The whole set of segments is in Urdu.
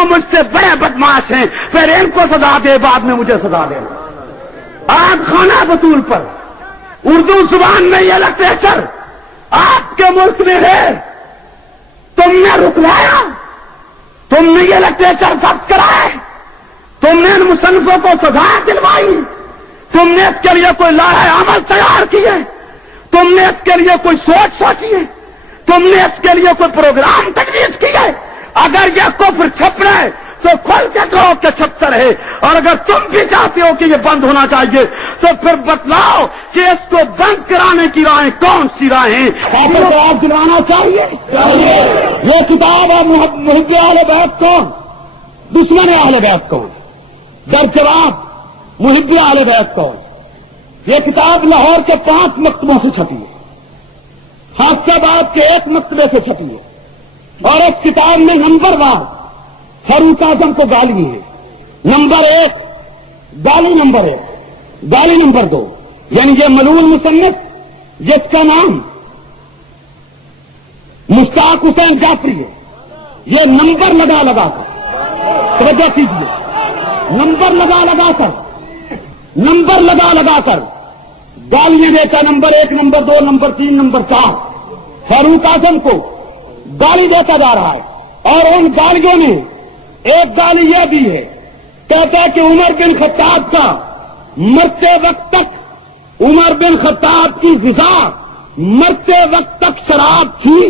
دونوں مجھ سے بڑے بدماش ہیں، پھر ان کو سزا دے، بعد میں مجھے سزا دینا۔ آج خانہ بطول پر اردو زبان میں یہ لٹریچر آپ کے ملک میں ہے، تم نے رکوایا، تم نے یہ لٹریچر ضبط کرائے، تم نے ان مصنفوں کو سزا دلوائی، تم نے اس کے لیے کوئی لائحہ عمل تیار کی ہے، تم نے اس کے لیے کوئی سوچ سوچی ہے، تم نے اس کے لیے کوئی پروگرام تجویز کی ہے۔ اگر یہ کفر چھپنا ہے تو کھل کے کہو کہ چھپتا رہے، اور اگر تم بھی چاہتے ہو کہ یہ بند ہونا چاہیے تو پھر بتلاؤ کہ اس کو بند کرانے کی راہیں کون سی راہیں؟ آپ دلوانا چاہیے۔ یہ کتاب ہے محب اہل بیت کون، دشمن اہل بیت کون، در جواب محب اہل بیت کون۔ یہ کتاب لاہور کے 5 مکتبوں سے چھپی ہے، حادثہ آباد کے 1 مکتبے سے چھپی ہے، اور اس کتاب میں نمبر وار فاروق اعظم کو گالی ہے۔ نمبر 1 گالی، نمبر 1 گالی، نمبر 2 یعنی یہ ملعون مصنف جس کا نام مشتاق حسین جعفری ہے، یہ نمبر لگا لگا کر، توجہ کیجیے، نمبر لگا لگا کر گالیاں دیتا، نمبر 1، نمبر 2، نمبر 3، نمبر 4 فاروق اعظم کو گالی دیتا جا رہا ہے۔ اور ان گالیوں نے ایک گالی یہ بھی ہے، کہتا ہے کہ عمر بن خطاب کا مرتے وقت تک، عمر بن خطاب کی غذا مرتے وقت تک شراب تھی۔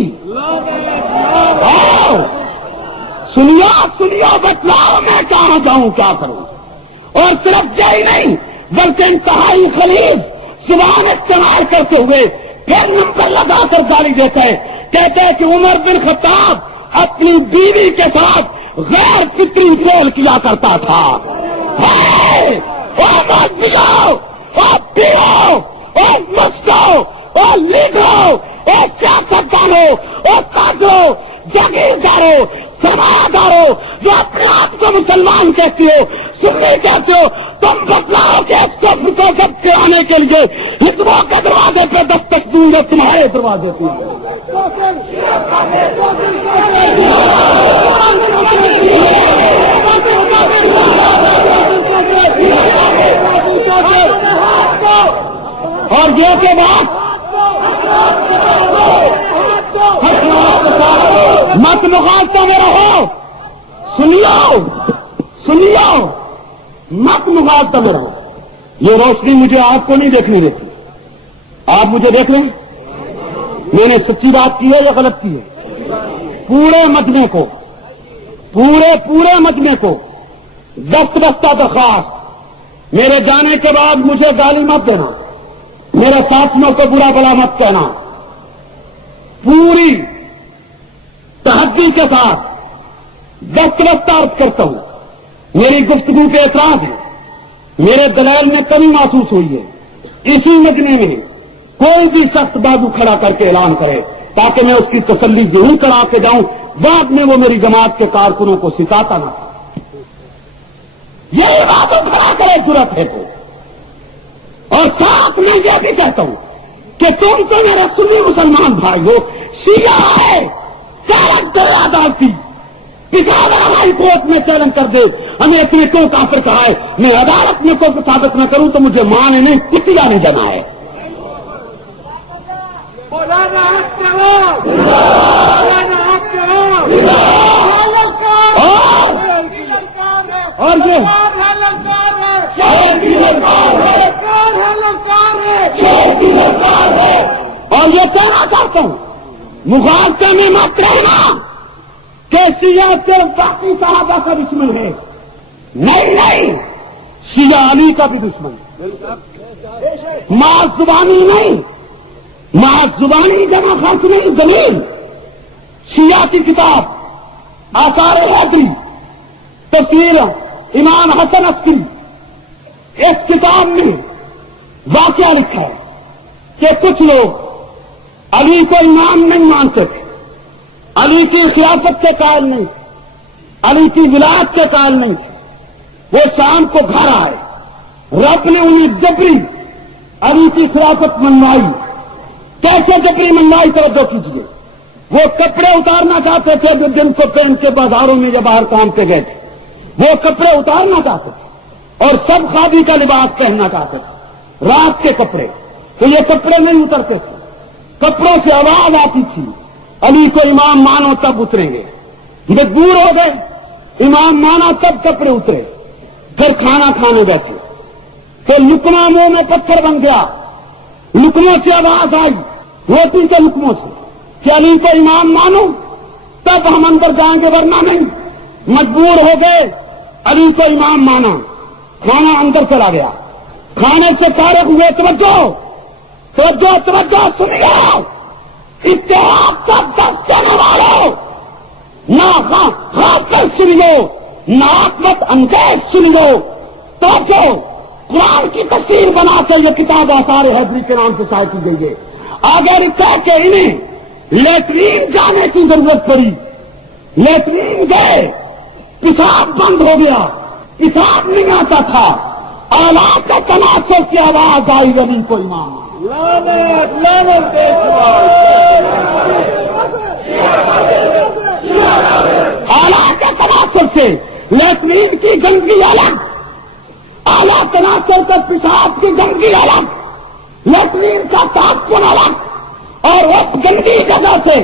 سنیو بتلاؤ میں کہاں جاؤں، کیا کروں؟ اور صرف یہی نہیں بلکہ انتہائی خلیز زبان استعمال کرتے ہوئے پھر نمبر لگا کر گالی دیتا ہے، کہتے ہیں کہ عمر بن خطاب اپنی بیوی کے ساتھ غیر فطری فعل کیا کرتا تھا۔ مت پلاؤ، پیو، مسکو، لیڈرو، سیاستدانوں، قادروں، جاگیرداروں، سرمایہ داروں جو اپنے آپ کو مسلمان کہتے ہو، سنی کہتے ہو، تم بتلاؤ کہ اس کفر کو ضبط کرانے کے لیے ہندوؤں کے دروازے پہ دستک دوں گا، تمہارے دروازے پہ۔ اور یہ کے بعد مت مغالطہ میں رہو، سنیو، مت مغالطہ میں رہو۔ یہ روشنی مجھے آپ کو نہیں دیکھنے دیتی، آپ مجھے دیکھ رہے ہیں، میں نے سچی بات کی ہے یا غلط کی ہے؟ پورے مجمع کو دستبستہ درخواست، میرے جانے کے بعد مجھے گالی مت دینا، میرے ساتھیوں کو برا بلا مت کہنا، پوری تحقیق کے ساتھ دستبستہ عرض کرتا ہوں، میری گفتگو کے اعتراض ہے، میرے دلائل میں کمی محسوس ہوئی ہے، اسی مجمع میں کوئی بھی شخص بازو کھڑا کر کے اعلان کرے تاکہ میں اس کی تسلی ضرور کرا کے جاؤں، بعد میں وہ میری جماعت کے کارکنوں کو ستاتا نہ تھا۔ یہی بازو کھڑا کرے ضرورت ہے تو، اور ساتھ میں یہ بھی کہتا ہوں کہ تم تو میرے سنی مسلمان بھائی ہو، شیعہ ہے، چیلنج کرے عدالتی، پشاور ہائی کورٹ میں چیلنج کر دے، ہمیں اتنے کیوں کافر کہا ہے، میں عدالت میں کوئی ثابت نہ کروں تو مجھے ماں نے نہیں کتیا نہیں جنا ہے۔ اور یہ کہنا چاہتا ہوں، مغالطے میں مت رہنا کہ شیعہ صرف باقی صحابہ کا دشمن ہے، نہیں، شیعہ علی کا بھی دشمن ہے، محض زبانی نہیں، محض زبانی جمع خرچ نہیں، دلیل شیعہ کی کتاب آثار حیدری، تفسیر امام حسن عسکری، اس کتاب میں واقعہ لکھا ہے کہ کچھ لوگ علی کو امام نہیں مانتے تھے، علی کی خلافت کے قائل نہیں تھے، علی کی ولایت کے قائل نہیں تھے، وہ شام کو گھر آئے، رب نے انہیں جبری علی کی خلافت منوائی۔ کیسے جبری منوائی؟ توجہ کیجیے، وہ کپڑے اتارنا چاہتے تھے جو جن کو پہن کے بازاروں میں یا باہر کام پہ گئے تھے، وہ کپڑے اتارنا چاہتے تھے اور سب خادی کا لباس پہننا چاہتے تھے، رات کے کپڑے، تو یہ کپڑے نہیں اترتے تھے، کپڑوں سے آواز آتی تھی علی کو امام مانو تب اتریں گے، مجبور ہو گئے امام مانا تب کپڑے اترے، پھر کھانا کھانے بیٹھے تو لقمہ منہ میں پتھر بن گیا، لقموں سے آواز آئی، روٹی کے لقموں سے کہ علی کو امام مانو تب ہم اندر جائیں گے ورنہ نہیں، مجبور ہو گئے علی کو امام مانا، کھانا اندر چلا گیا، کھانے سے فارغ ہوئے، توجہ توجہ توجہ سنیے، اتحاد سب دس دینے والوں، نہ خاطر سنیو نہ عاقبت انگیز سنیو، توجہ قرآن کی تفسیر بنا کے یہ کتاب آثار حیدری کے نام سے شائع کی گئی ہے۔ آگے لکھا کہ انہیں لیٹرین جانے کی ضرورت پڑی، لیٹرین گئے، پیشاب بند ہو گیا، پیشاب نہیں آتا تھا، آلات کا تناسب کی آواز آئی علی کو امام، آلات کے تناسب سے لیٹرین کی گندگی الگ، اعلیٰ تناسب کا پیشاب کی گندگی الگ، لیٹرین کا تعفن الگ، اور اس گندی جگہ سے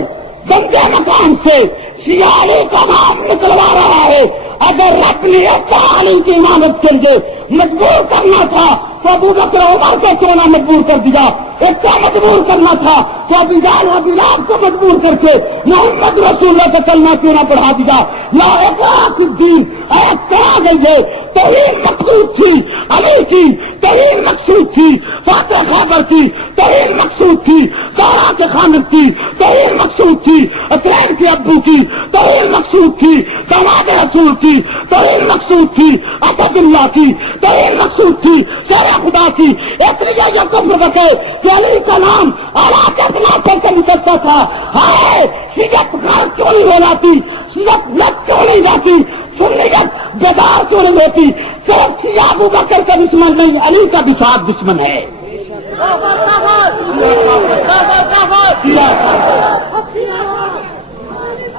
گندے مکان سے سیاحی کا نام نکلوا رہا ہے۔ اگر رب نے علی کی امامت کے لیے مجبور کرنا تھا تو ابو بکر عمر کو کیوں نہ مجبور کر دیا، اس کو مجبور کرنا تھا تو ابی جہل ابی لہب کو مجبور کر کے محمد رسول اللہ کا کلمہ کیوں نہ پڑھا دیا۔ لا اکراہ فی الدین آیت کہا گئی ہے، توہین مقصود تھی علی کی، توہین مقصود تھی فاتح خیبر کی، توہین مقصود تھی زہرا کے خامد کی، توہین مقصود تھی حسین کے ابو کی، توہین مقصود تھی داماد رسول کی، توہین مقصود تھی اسد اللہ کی، توہین مقصود تھی شیر خدا کی۔ اس لیے یہ کفر بکے کہ علی کا نام اعلیٰ کے تناسب سے نکلتا تھا۔ ہائے شیعت گھر کیوں نہیں ہو جاتی، شیعت لٹ کیوں نہیں جاتی، سنیت بیدار کیوں نہیں ہوتی؟ صرف شیعہ ابو بکر کا دشمن نہیں، علی کا بھی ساتھ دشمن ہے۔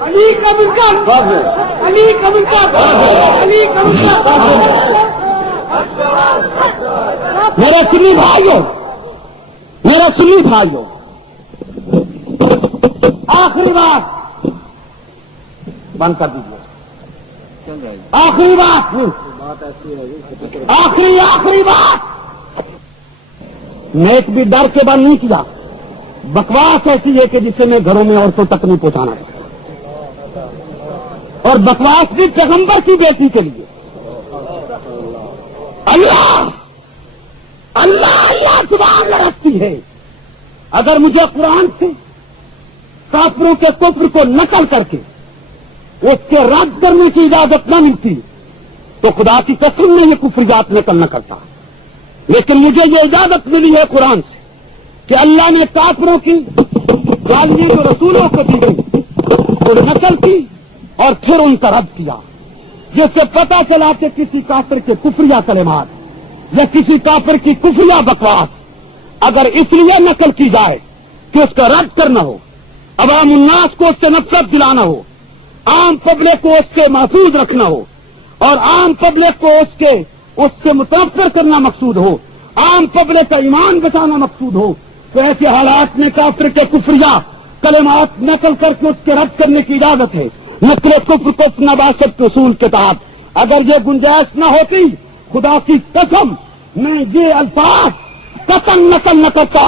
علی کا ملک، علی کا ملک، علی کا ملک۔ میرے سنی بھائیوں، میرے سنی بھائیوں، آخری بات بند کر دیجیے، آخری بات، آخری بات، نیک بھی ڈر کے بعد نہیں کیا، بکواس ایسی ہے کہ جسے میں گھروں میں عورتوں تک نہیں پہنچانا چاہتا، اور بکواس بھی پیغمبر کی بیٹی کے لیے۔ اللہ اللہ اللہ زبان لڑکتی ہے، اگر مجھے قرآن سے کافروں کے کفر کو نقل کر کے اس کے رد کرنے کی اجازت نہ ملتی تو خدا کی قسم میں یہ کفریات نقل نہ کرتا، لیکن مجھے یہ اجازت ملی ہے قرآن سے کہ اللہ نے کافروں کی گالیاں جو رسولوں کو دی گئی وہ نقل کی اور پھر ان کا رد کیا، جس سے پتہ چلا کہ کسی کافر کے کفریہ کلمات یا کسی کافر کی کفریہ بکواس اگر اس لیے نقل کی جائے کہ اس کا رد کرنا ہو، عوام الناس کو اس سے نفرت دلانا ہو، عام پبلک کو اس سے محفوظ رکھنا ہو، اور عام پبلک کو اس سے متنفر کرنا مقصود ہو، عام پبلک کا ایمان بچانا مقصود ہو، تو ایسے حالات میں کافر کے کفریہ کلمات نقل کر کے اس کے رد کرنے کی اجازت ہے، نقل کفر کو نباشت کے اصول کے تحت۔ اگر یہ گنجائش نہ ہوتی خدا کی قسم میں یہ الفاظ قطعاً نقل نہ کرتا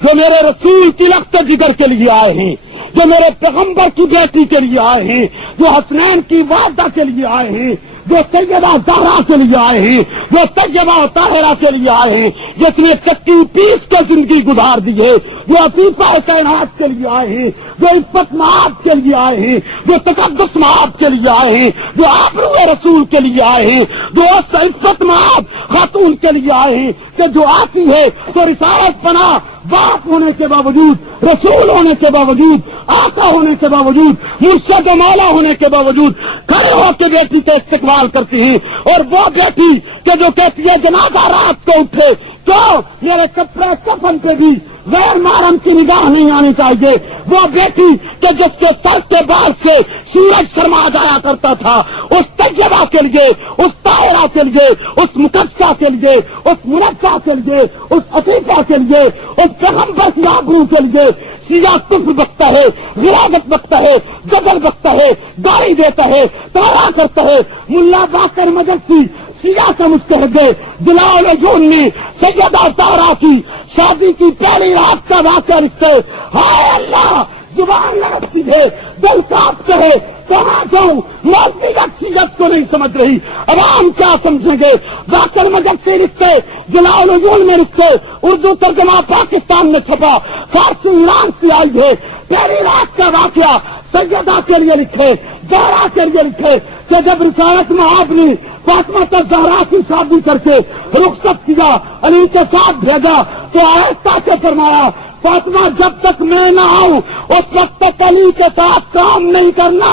جو میرے رسول کی لخت جگر کے لیے آئے ہیں، جو میرے پیغمبر کی بیٹی کے لیے آئے ہیں، جو حسنین کی والدہ کے لیے آئے ہیں، جو سیدہ زہرا کے لیے آئے ہیں، جو طیبہ طاہرہ کے لیے آئے ہیں، جس نے چکی پیس کے زندگی گزار دی ہے، جو عفیفہ کائنات کے لیے آئے ہیں، جو عفت معاد کے لیے آئے ہیں، جو تقدس معاد کے لیے آئے ہیں، جو آبرو رسول کے لیے آئے ہیں، جو عفت معاد خاتون کے لیے آئے ہیں، کہ جو آتی ہے تو رسالت پناہ باپ ہونے کے باوجود، رسول ہونے کے باوجود، آقا ہونے کے باوجود، مرشد و مولا ہونے کے باوجود کھڑے ہو کے بیٹی کا استقبال کرتی ہیں، اور وہ بیٹی کہ جو کہتی ہے جنازہ رات کو اٹھے، کیوں میرے کپڑے کفن پہ بھی غیر محرم کی نگاہ نہیں آنی چاہیے. وہ بیٹی کہ جس کے سر کے بال سے سورج شرما جایا کرتا تھا، اس طیبہ کے لیے، اس طاہرہ کے لیے، اس مقدسہ کے لیے، اس منزہ کے لیے، اس عفیفہ کے لیے، اس پیغمبر کی آبرو کے لیے سیاہ کفر بکتا ہے، غلاظت بکتا ہے، غزل بکتا ہے، گالی دیتا ہے، تارا کرتا ہے. ملا باقر مدرسی سیاہ سے مستحد ہے. جلال الجون نے سیدہ زہرا کی شادی کی پہلی رات کا واقعہ لکھتے. ہائے اللہ، زبان لڑکتی ہے، دل کانپتا ہے، کہاں جاؤں؟ مولویت سیرت کو نہیں سمجھ رہی، عوام کیا سمجھیں گے؟ باقر مدرسی لکھتے، جلال الجون میں لکھتے، اردو ترجمہ پاکستان میں چھپا، فارسی ایران سے آئی ہے. پہلی رات کا واقعہ سیدہ کے لیے لکھے، زہرا کے لیے لکھے کہ جب رسالت میں آپ نے فاطمہ زہرا کی شادی کر کے رخصت کیا، علی کے ساتھ بھیجا تو آہستہ سے فرمایا فاطمہ جب تک میں نہ آؤں اس وقت تک علی کے ساتھ کام نہیں کرنا.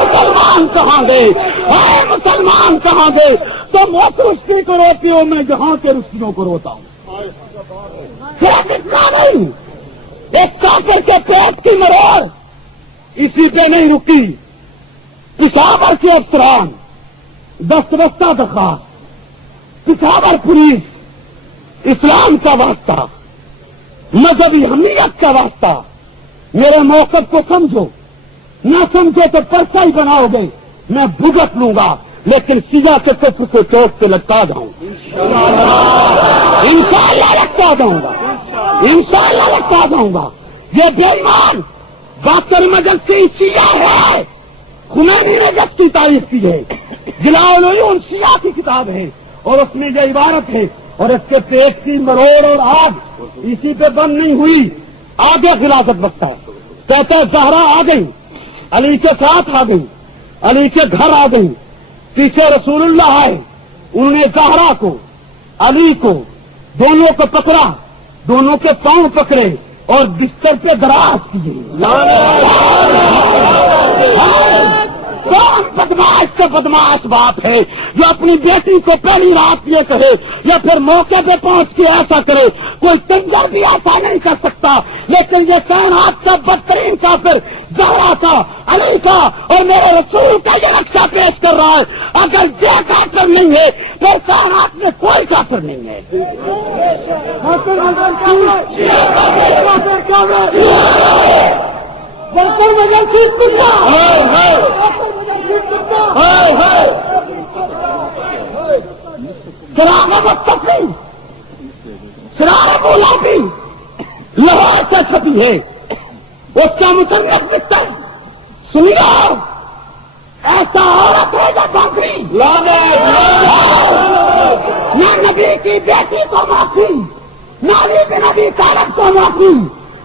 مسلمان کہاں گئے؟ مسلمان کہاں گئے؟ تم اس رشتے کو روتے ہو، میں جہاں کے رشتوں کو روتا ہوں. صرف اتنا نہیں، ایک کافر کے پیٹ کی مروڑ اسی پہ نہیں رکی. پشاور کے افسران، دستبستہ درخواست، پشاور پولیس، اسلام کا واسطہ، مذہبی حمیت کا واسطہ، میرے موقف کو سمجھو، نہ سمجھو تو پرچہ ہی بناؤ گے، میں بھگت لوں گا، لیکن سیدھا کے کفر کو چوٹ پہ لٹکا جاؤں. انشاءاللہ لٹکا جاؤں گا، انشاءاللہ لٹکا جاؤں گا. یہ بے ایمان باقر مدرسی سیاہ ہے. خمینی نے جس کی تعریف کی ہے، جلال العیون سیاہ کی کتاب ہے، اور اس میں یہ عبارت ہے، اور اس کے پیٹ کی مروڑ اور آگ اسی پہ بند نہیں ہوئی، آگے غلاظت بکتا ہے. کہتا ہے زہرا آ گئی، علی کے ساتھ آ گئی، علی کے گھر آ گئی، پیچھے رسول اللہ آئے، انہوں نے زہرا کو، علی کو، دونوں کو پکڑا، دونوں کے پاؤں پکڑے اور بستر پہ دراز کیے. کون بدماش سے بدماش باپ ہے جو اپنی بیٹی کو پہلی رات یہ کہے یا پھر موقع پہ پہنچ کے ایسا کرے؟ کوئی کنجر بھی ایسا نہیں کر سکتا. لیکن یہ کائنات کا بدترین کافر زہرا کا، علی کا اور میرے رسول کا یہ نقشہ پیش کر رہا ہے. اگر یہ کافر نہیں ہے تو کائنات میں کوئی کافر نہیں ہے. شراب مستقل، شراب اولاقی لاہور سے چھپی ہے، اس کا مصنف لکھتا ہے سنیو ایسا عورت ہے جو باقری نہ نبی کی بیٹی کو معافی، نہ علی بن ابی طالب کو معافی،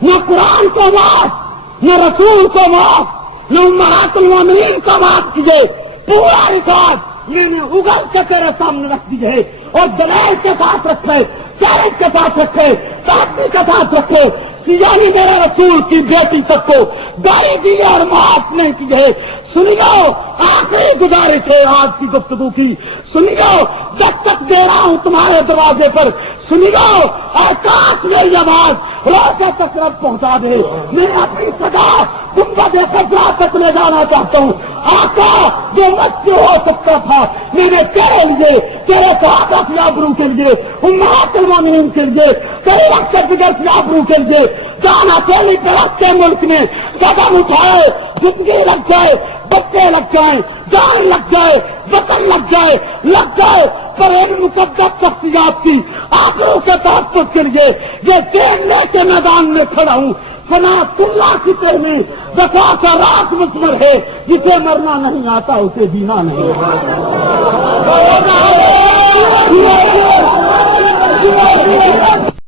نہ قرآن کو معاف، نہ رسول کو معاف، نہ امہات المومنین کو معاف کیجیے. پورا ریکارڈ میں نے اگل کے تیرے سامنے رکھ دیے اور دلائل کے ساتھ رکھے، چیلنج کے ساتھ رکھے، تحقیق کے ساتھ رکھے. یعنی میرے رسول کی بیٹی تک کو گالی دی اور معاف نہیں کی ہے. سنی لو، آخری گزارش ہے آج کی گفتگو کی. سنی لو، جب تک دے رہا ہوں تمہارے دروازے پر، سنی لو آکاش میری آواز روزہ تک رب پہنچا دے. میں اپنی سزا تم کو دے کر تک لے جانا چاہتا ہوں. آقا جو مجھ سے ہو سکتا تھا میں نے تیرے لیے، تیرے صحابہ کی آبرو کے لیے، امہات المومنین کے لیے، تیرے وقت بغیر کی آبرو کے لیے جانا پہلی طرف کے ملک میں قدم اٹھائے. زندگی لگ جائے، بچے لگ جائیں، جان لگ جائے، وطن لگ جائے، پر ایک مقدس شخصیات کی آبرو کے تحفظ کے لیے یہ دین لے کے میدان میں کھڑا ہوں. فنات اللہ کی میں دفاع کا راز مصور ہے، جسے مرنا نہیں آتا اسے جینا نہیں آتا.